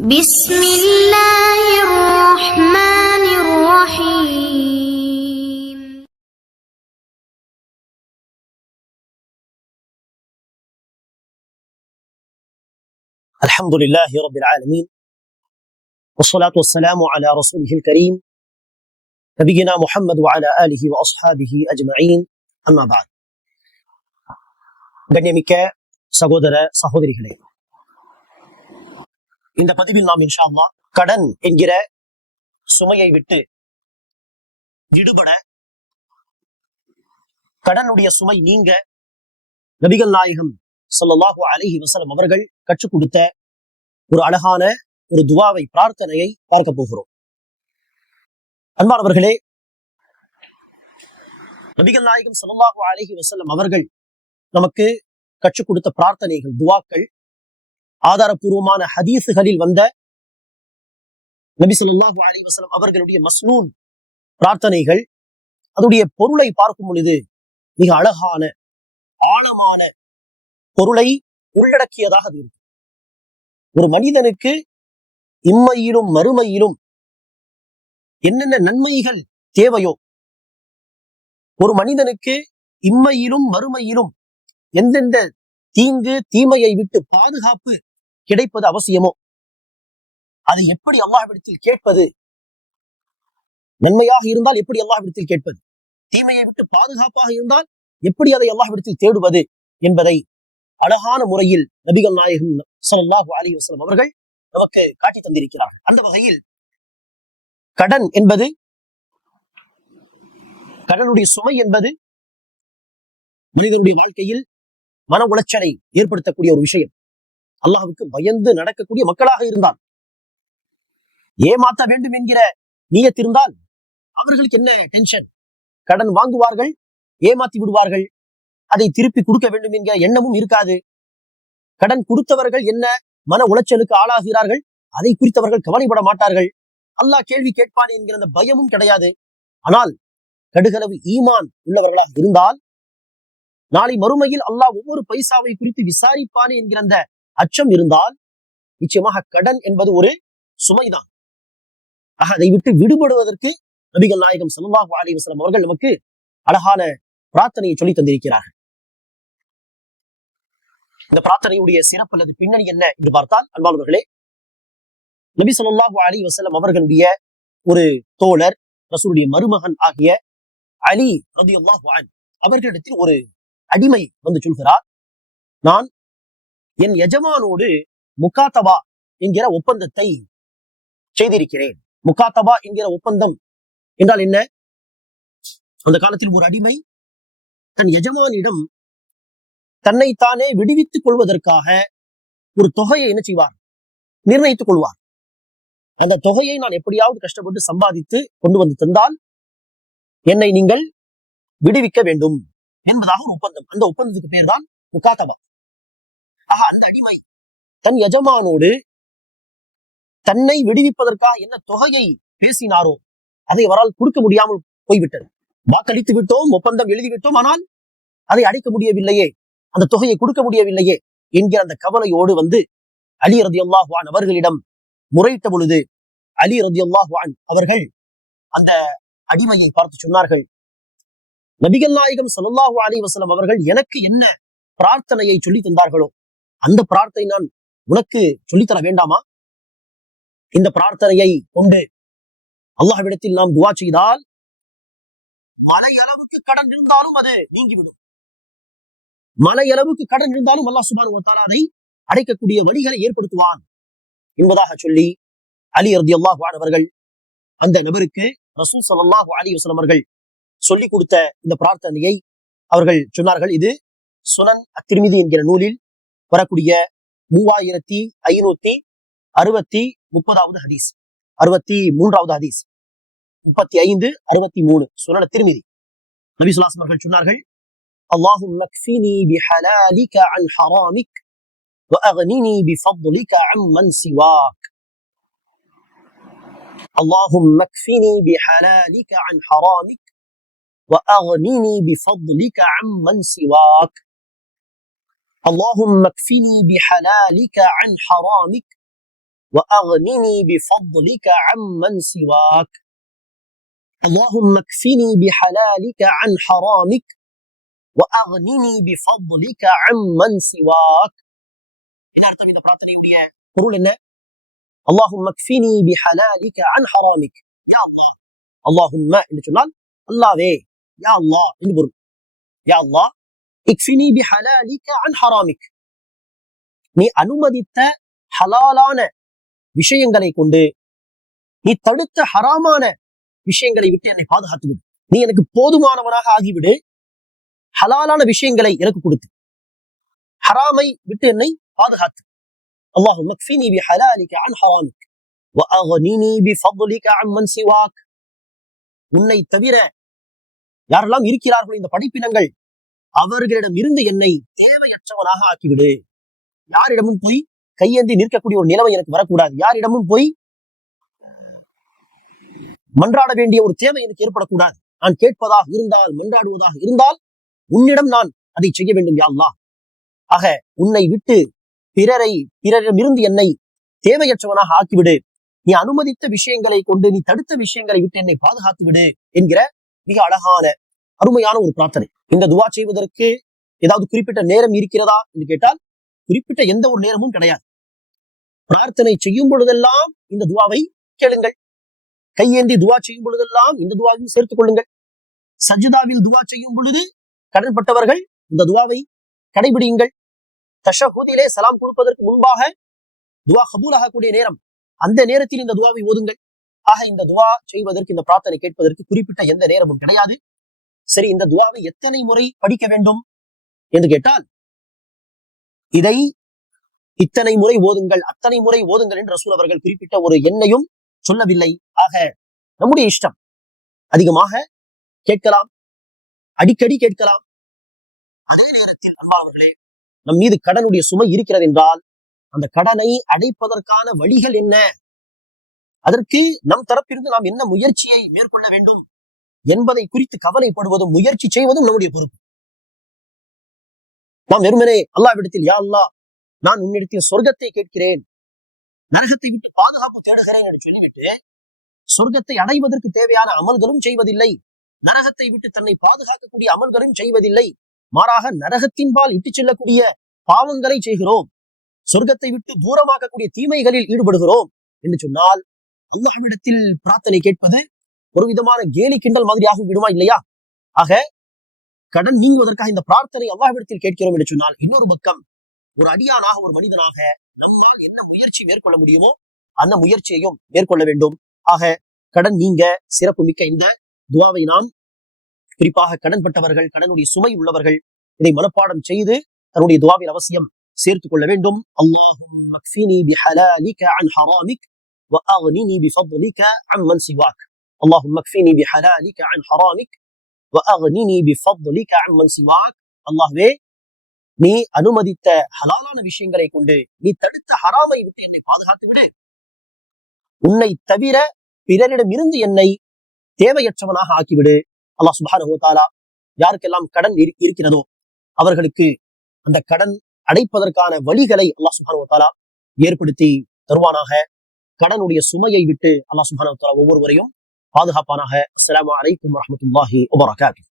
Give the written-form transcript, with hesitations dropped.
بسم الله الرحمن الرحيم. الحمد لله رب العالمين والصلاة والسلام على رسوله الكريم نبينا محمد وعلى آله وأصحابه أجمعين أما بعد. கண்ணியமிக்க சகோதர சகோதரிகளே, இந்த பதிவில் நாம் இன்ஷா அல்லாஹ் கடன் என்கிற சுமையை விட்டு விடுபட, கடனுடைய சுமை நீங்க நபிகள் நாயகம் ஸல்லல்லாஹு அலைஹி வஸல்லம் அவர்கள் கற்றுக் கொடுத்த ஒரு அழகான ஒரு துவாவை, பிரார்த்தனையை பார்க்க போகிறோம். அன்பானவர்களே, நபிகள் நாயகம் ஸல்லல்லாஹு அலைஹி வஸல்லம் அவர்கள் நமக்கு கற்றுக் கொடுத்த பிரார்த்தனைகள், துவாக்கள், ஆதாரபூர்வமான ஹதீஸுகளில் வந்த நபி ஸல்லல்லாஹு அலைஹி வஸல்லம் அவர்களுடைய மஸ்னூன் பிரார்த்தனைகள், அதனுடைய பொருளை பார்க்கும் பொழுது மிக அழகான ஆழமான பொருளை உள்ளடக்கியதாக இருக்கு. ஒரு மனிதனுக்கு இம்மையிலும் மறுமையிலும் என்னென்ன நன்மைகள் தேவையோ, ஒரு மனிதனுக்கு இம்மையிலும் மறுமையிலும் எந்தெந்த தீங்கு தீமையை விட்டு பாதுகாப்பு கிடைப்பது அவசியமோ, அதை எப்படி அல்லாஹ்விடத்தில் கேட்பது, நன்மையாக இருந்தால் எப்படி அல்லாஹ்விடத்தில் கேட்பது, தீமையை விட்டு பாதுகாப்பாக இருந்தால் எப்படி அதை அல்லாஹ்விடத்தில் தேடுவது என்பதை அழகான முறையில் நபிகள் நாயகம் ஸல்லல்லாஹு அலைஹி வஸல்லம் அவர்கள் நமக்கு காட்டி தந்திருக்கிறார். அந்த வகையில் கடன் என்பது, கடனுடைய சுமை என்பது மனிதனுடைய வாழ்க்கையில் மன உளைச்சலை ஏற்படுத்தக்கூடிய ஒரு விஷயம். அல்லாஹ்வுக்கு பயந்து நடக்கக்கூடிய மக்களாக இருந்தால், ஏமாற்ற வேண்டும் என்கிற நியத் இருந்தால் அவர்களுக்கு என்ன டென்ஷன், கடன் வாங்குவார்கள், ஏமாத்தி விடுவார்கள், அதை திருப்பி கொடுக்க வேண்டும் என்கிற எண்ணமும் இருக்காது. கடன் கொடுத்தவர்கள் என்ன மன உளைச்சலுக்கு ஆளாகிறார்கள், அதை குறித்தவர்கள் கவலைப்பட மாட்டார்கள். அல்லாஹ் கேள்வி கேட்பான் என்கிற அந்த பயமும் கிடையாது. ஆனால் கடுகளவு ஈமான் உள்ளவர்களாக இருந்தால், நாளை மறுமையில் அல்லாஹ் ஒவ்வொரு பைசாவை குறித்து விசாரிப்பானே என்கிற அந்த அச்சம் இருந்தால், நிச்சயமாக கடன் என்பது ஒரு சுமைதான். அதை விட்டு விடுபடுவதற்கு நபிகள் நாயகம் ஸல்லல்லாஹு அலைஹி வஸல்லம் அவர்கள் நமக்கு அழகான பிரார்த்தனையை சொல்லி தந்திருக்கிறார்கள். இந்த பிரார்த்தனையுடைய சிறப்பு அல்லது பின்னணி என்ன என்று பார்த்தால், அன்பானவர்களே, நபி ஸல்லல்லாஹு அலைஹி வஸல்லம் அவர்களுடைய ஒரு தோழர், ரசூலுடைய மருமகன் ஆகிய அலி ரலியல்லாஹு அன்ஹு அவர்களிடத்தில் ஒரு அடிமை வந்து சொல்கிறார், நான் என் எஜமானோடு முகாத்தபா என்கிற ஒப்பந்தத்தை செய்திருக்கிறேன். முகாத்தபா என்கிற ஒப்பந்தம் என்றால் என்ன? அந்த காலத்தில் ஒரு அடிமை தன் எஜமானிடம் தன்னைத்தானே விடுவித்துக் கொள்வதற்காக ஒரு தொகையை என்ன செய்வார்? நிர்ணயித்துக் கொள்வார். அந்த தொகையை நான் எப்படியாவது கஷ்டப்பட்டு சம்பாதித்து கொண்டு வந்து தந்தால் என்னை நீங்கள் விடுவிக்க வேண்டும் என்பதாக ஒரு ஒப்பந்தம். அந்த ஒப்பந்தத்துக்கு பேர் தான் முகாத்தபா. அந்த அடிமை தன் எஜமானோடு தன்னை விடுவிப்பதற்காக என்ன தொகையை பேசினாரோ அதை அவரால் கொடுக்க முடியாமல் போய்விட்டது. வாக்களித்து விட்டோம், ஒப்பந்தம் எழுதிவிட்டோம், ஆனால் அதை அடைக்க முடியவில்லையே, அந்த தொகையை கொடுக்க முடியவில்லையே என்கிற அந்த கவலையோடு வந்து அலி ரலியல்லாஹு அன்ஹு அவர்களிடம் முறையிட்ட பொழுது, அலி ரலியல்லாஹு அன்ஹு அவர்கள் அந்த அடிமையை பார்த்து சொன்னார்கள், நபிகள் நாயகம் ஸல்லல்லாஹு அலைஹி வஸல்லம் அவர்கள் எனக்கு என்ன பிரார்த்தனையை சொல்லி தந்தார்களோ அந்த பிரார்த்தனை நான் உனக்கு சொல்லித்தர வேண்டாமா? இந்த பிரார்த்தனையை கொண்டு அல்லாஹ்விடத்தில் நாம் துஆ செய்தால் மலை அளவுக்கு கடன் இருந்தாலும் அது நீங்கிவிடும். மலை அளவுக்கு கடன் இருந்தாலும் அல்லாஹ் சுப்ஹானஹு வ தஆலா அதை அடைக்கக்கூடிய வழிகளை ஏற்படுத்துவான் என்பதாக சொல்லி அலி ரலியல்லாஹு அன்ஹு அவர்கள் அந்த நபருக்கு ரசூல் ஸல்லல்லாஹு அலைஹி வஸல்லம் அவர்கள் சொல்லிக் கொடுத்த இந்த பிரார்த்தனையை அவர்கள் சொன்னார்கள். இது சுனன் அத்திர்மிதி என்கிற நூலில் வரக்கூடிய 3560 ஹதீஸ், 63வது ஹதீஸ், 3563 சுனன் அத்திர்மிதி. நபி ஸல்லல்லாஹு அலைஹி வஸல்லம் அவர்கள் சொன்னார்கள், அல்லாஹும்ம க்ஃபினி பிஹலாலிக அன் ஹராமிக் வ அக்னினி பிஃضلிக அம்மன் சிவாக். அல்லாஹும்ம க்ஃபினி பிஹலாலிக அன் ஹராமிக் வ அக்னினி பிஃضلிக அம்மன் சிவாக். اللهم اكفني بحلالك عن حرامك وأغنني بفضلك عمن سواك اللهم اكفني بحلالك عن حرامك وأغنني بفضلك عمن سواك. என்ன அர்த்தம் இந்த பிரார்த்தனையுடைய பொருள் என்ன? اللهم اكفني بحلالك عن حرامك. யா அல்லாஹ், அல்லாஹும்ம என்று சொன்னால் அல்லாவே, யா அல்லாஹ் என்று பொருள். யா அல்லாஹ், இக்ஃபினி பிஹலாலிக அன் ஹராமிக், நீ அனுமதித்த ஹலாலான விஷயங்களை கொண்டு நீ தடுத்த ஹராமான விஷயங்களை விட்டு என்னை பாதுகாத்து விடு. நீ எனக்கு போதுமானவனாக ஆகிவிடு. ஹலாலான விஷயங்களை எனக்கு கொடுத்து ஹராமை விட்டு என்னை பாதுகாத்து. அல்லாஹும்ம இக்ஃபினி பிஹலாலிக அன் ஹராமிக் வஅக்னினி பிஃபضلிக அம்மன் சிவாக். உன்னை தவிர யாரெல்லாம் இருக்கிறார்களோ இந்த படைப்பினங்கள், அவர்களிடம் இருந்து என்னை தேவையற்றவனாக ஆக்கிவிடு. யாரிடமும் போய் கையேந்தி நிற்கக்கூடிய ஒரு நிலைமை எனக்கு வரக்கூடாது. யாரிடமும் போய் மன்றாட வேண்டிய ஒரு தேவை எனக்கு ஏற்படக்கூடாது. நான் கேட்பதாக இருந்தால், மன்றாடுவதாக இருந்தால் உன்னிடம் நான் அதை செய்ய வேண்டும் யா அல்லாஹ். ஆக உன்னை விட்டு பிறரிடமிருந்து என்னை தேவையற்றவனாக ஆக்கிவிடு. நீ அனுமதித்த விஷயங்களை கொண்டு நீ தடுத்த விஷயங்களை விட்டு என்னை பாதுகாத்து விடு என்கிற மிக அழகான அருமையான ஒரு பிரார்த்தனை. இந்த துவா செய்வதற்கு ஏதாவது குறிப்பிட்ட நேரம் இருக்கிறதா என்று கேட்டால் குறிப்பிட்ட எந்த ஒரு நேரமும் கிடையாது. பிரார்த்தனை செய்யும் பொழுதெல்லாம் இந்த துவாவை கேளுங்கள். கையேந்தி துவா செய்யும் பொழுதெல்லாம் இந்த துவாவையும் சேர்த்துக் கொள்ளுங்கள். சஜ்தாவில் துவா செய்யும் பொழுது கடன்பட்டவர்கள் இந்த துவாவை கடைபிடியுங்கள். தஷஹுதிலே சலாம் கொடுப்பதற்கு முன்பாக துவா கபூல் ஆகக்கூடிய நேரம், அந்த நேரத்தில் இந்த துவாவை ஓதுங்கள். ஆக இந்த துவா செய்வதற்கு, இந்த பிரார்த்தனை கேட்பதற்கு குறிப்பிட்ட எந்த நேரமும் கிடையாது. சரி, இந்த துவாவை எத்தனை முறை படிக்க வேண்டும் என்று கேட்டால், இதை இத்தனை முறை ஓதுங்கள், அத்தனை முறை ஓதுங்கள் என்று ரசூல் அவர்கள் குறிப்பிட்ட ஒரு எண்ணையும் சொல்லவில்லை. ஆக நம்முடைய இஷ்டம். அதிகமாக கேட்கலாம், அடிக்கடி கேட்கலாம். அதே நேரத்தில் அன்பானவர்களே, நம் மீது கடனுடைய சுமை இருக்கிறது என்றால் அந்த கடனை அடைப்பதற்கான வழிகள் என்ன, அதற்கு நம் தரப்பிலிருந்து நாம் என்ன முயற்சியை மேற்கொள்ள வேண்டும் என்பதை குறித்து கவலைப்படுவதும் முயற்சி செய்வதும் நம்முடைய பொறுப்பு. நாம் வெறுமனே அல்லாஹ்விடத்தில் யா அல்லாஹ், நான் உன்னிடத்தில் சொர்க்கத்தை கேட்கிறேன், நரகத்தை விட்டு பாதுகாப்பு தேடுகிறேன் என்று சொல்லிவிட்டு சொர்க்கத்தை அடைவதற்கு தேவையான அமல்களும் செய்வதில்லை, நரகத்தை விட்டு தன்னை பாதுகாக்கக்கூடிய அமல்களும் செய்வதில்லை. மாறாக நரகத்தின்பால் இட்டுச் செல்லக்கூடிய பாவங்களை செய்கிறோம், சொர்க்கத்தை விட்டு தூரமாக்கக்கூடிய தீமைகளில் ஈடுபடுகிறோம் என்று சொன்னால் அல்லாஹ்விடத்தில் பிரார்த்தனை கேட்பது ஒரு விதமான கேலி கிண்டல் மாதிரியாக விடுமா இல்லையா? ஆக கடன் நீங்குவதற்காக இந்த பிரார்த்தனை அல்லாஹ்விடத்தில் கேட்கிறோம் என்று சொன்னால், இன்னொரு பக்கம் ஒரு அடியானாக, ஒரு மனிதனாக நம்மால் என்ன முயற்சி மேற்கொள்ள முடியுமோ அந்த முயற்சியையும் மேற்கொள்ள வேண்டும். ஆக கடன் நீங்க சிறப்பு மிக்க இந்த துவாவை நாம், குறிப்பாக கடன்பட்டவர்கள், கடனுடைய சுமை உள்ளவர்கள் இதை மனப்பாடம் செய்து தன்னுடைய துவாவில் அவசியம் சேர்த்துக் கொள்ள வேண்டும். அல்லாஹும்ம அக்ஃபினி பிஹலாலிக அன் ஹராமிக் வஅக்னினி பிஃபضلிக அம்மன் சிவாக். அல்லாஹும்ம அக்ஃபினி பிஹலாலிக அன் ஹராமிக் வஅக்னினி பிஃபضلிக அம்மன் சிவாக். அல்லாஹ்வே, நீ அனுமதித்த ஹலாலான விஷயங்களை கொண்டு நீ தடுத்த ஹராமை விட்டு என்னை பாதுகாத்து விடு. உன்னை தவிர பிறரிடம் இருந்து என்னை தேவையற்றவனாக ஆக்கிவிடு. அல்லாஹ் சுப்ஹானஹு வ தஆலா யாருக்கெல்லாம் கடன் இருக்கிறதோ அவர்களுக்கு அந்த கடன் அடைப்பதற்கான வழிகளை அல்லாஹ் சுப்ஹானஹு வ தஆலா ஏற்படுத்தி தருவானாக. கடனுடைய சுமையை விட்டு அல்லாஹ் சுப்ஹானஹு வ தஆலா ஒவ்வொருவரையும் பாதுகாப்பானாக. அஸ்ஸலாமு அலைக்கும் வரஹ்மத்துல்லாஹி வ பரகாத்துஹு.